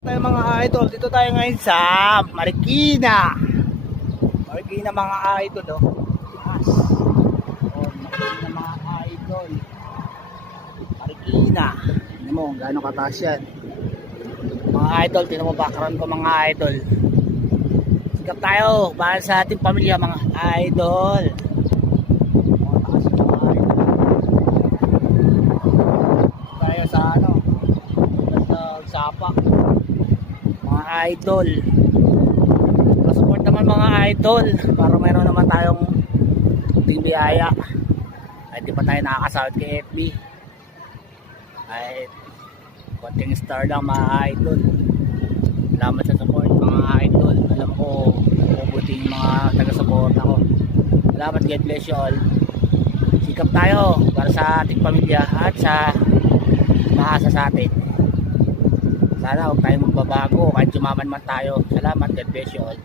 Tayo mga idol, dito tayo ngayon sa Marikina. Marikina mga idol, oh. Yes. Oh, Marikina mga idol. Marikina. Tingnan mo, gaano kataas yan. Mga idol, tingnan mo background ko mga idol. Sikap tayo para sa ating pamilya mga idol. Mga taas yung mga idol. Tayo sa ano, sa Sapa. Mga idol, support naman mga idol para mayroon naman tayong ting biyaya. Ay di pa tayo nakakasahod kay FB, ay konting star lang mga idol. Salamat sa support mga idol. Alam ko mabuting mga taga-support ako. Salamat, God bless you all. Sikap tayo para sa ating pamilya at sa maasa sa atin. Sana huwag tayong magbabago kahit yumaman man tayo. Salamat, God bless you all.